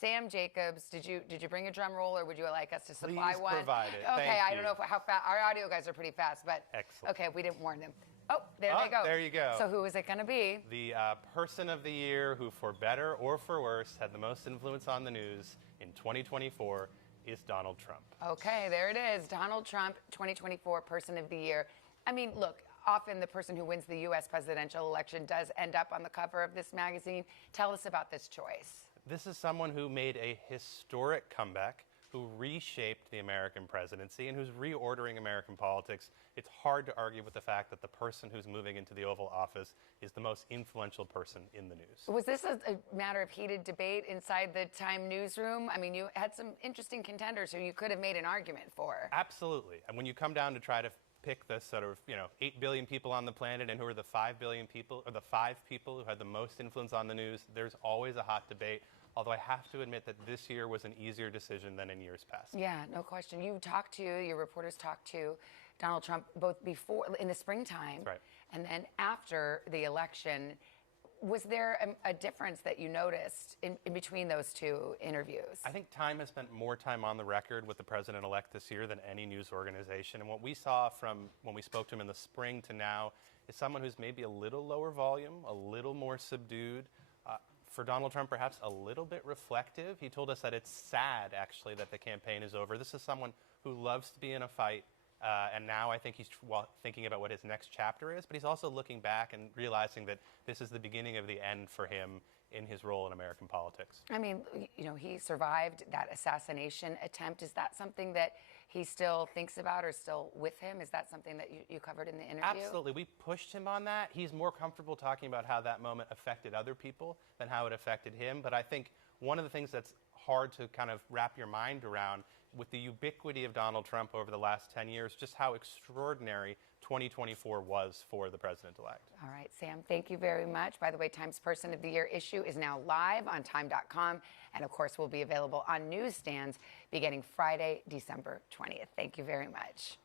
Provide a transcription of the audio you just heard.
Sam Jacobs, did you bring a drum roll, or would you like us to supply Please one? provide it. Okay, Thank I you. don't know how fast. Our audio guys are pretty fast, but Excellent. okay, we didn't warn them. Oh, there they go. There you go. So who is it going to be? The person of the year who, for better or for worse, had the most influence on the news in 2024 is Donald Trump. Okay, there it is. Donald Trump, 2024 Person of the Year. I mean, look, often the person who wins the U.S. presidential election does end up on the cover of this magazine. Tell us about this choice. This is someone who made a historic comeback, who reshaped the American presidency, and who's reordering American politics. It's hard to argue with the fact that the person who's moving into the Oval Office is the most influential person in the news. Was this a matter of heated debate inside the Time newsroom? I mean, you had some interesting contenders who you could have made an argument for. Absolutely. And when you come down to try to pick the sort of, 8 billion people on the planet and who are the 5 billion people, or the 5 people who had the most influence on the news, there's always a hot debate. Although I have to admit that this year was an easier decision than in years past. Yeah, no question. Your reporters talked to Donald Trump both before, in the springtime, That's right, and then after the election. Was there a difference that you noticed in between those two interviews? I think Time has spent more time on the record with the president-elect this year than any news organization. And what we saw from when we spoke to him in the spring to now is someone who's maybe a little lower volume, a little more subdued. For Donald Trump, perhaps a little bit reflective. He told us that it's sad, actually, that the campaign is over. This is someone who loves to be in a fight. And now I think he's thinking about what his next chapter is, but he's also looking back and realizing that this is the beginning of the end for him in his role in American politics. I mean, he survived that assassination attempt. Is that something that he still thinks about or still with him? Is that something that you covered in the interview? Absolutely. We pushed him on that. He's more comfortable talking about how that moment affected other people than how it affected him. But I think one of the things that's hard to kind of wrap your mind around with the ubiquity of Donald Trump over the last 10 years, just how extraordinary 2024 was for the president-elect. All right, Sam, thank you very much. By the way, Time's Person of the Year issue is now live on time.com and, of course, will be available on newsstands beginning Friday, December 20th. Thank you very much.